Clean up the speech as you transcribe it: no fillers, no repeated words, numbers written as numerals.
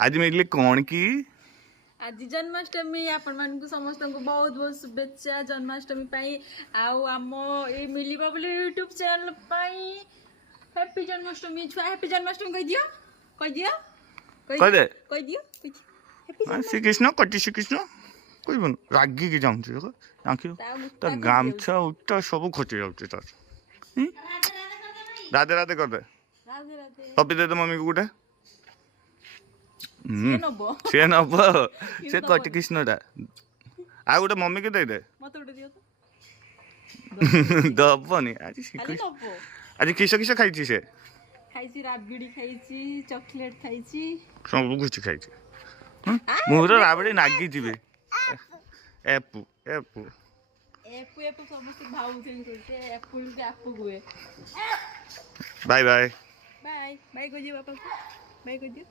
आज मिली कौन की आज जन्माष्टमी आपण मानकु समस्त को बहुत बहुत शुभेच्छा जन्माष्टमी पाई आउ आम ए मिलिबा बोले यूट्यूब चैनल पाई हैप्पी जन्माष्टमी छुआ हैप्पी जन्माष्टमी कह दियो कह दे कह दियो हैप्पी श्री कृष्ण कटी श्री कृष्ण कोई बन रागी की जाऊँ देखो तो गामछा उठा सब खटी जाऊँ तार राधे राधे कर दे राधे राधे पपी दे दे मम्मी को गोटे से नब से कटी कृष्णटा आ गोटे मम्मी के दे दे मत उठे दियो तो दबनी आज खाली नब आज किस किस खाई से खाइছি ରାବିଡି ଖାଇଛି ଚକଲେଟ୍ ଖାଇଛି सब कुछ खाई मुहर राबड़ी नागी जीवे एपु एपु एपु एपु समस्त भाउथेन करते एप्पल के आपु गुए बाय बाय बाय बाय को जी बापा बाय को जी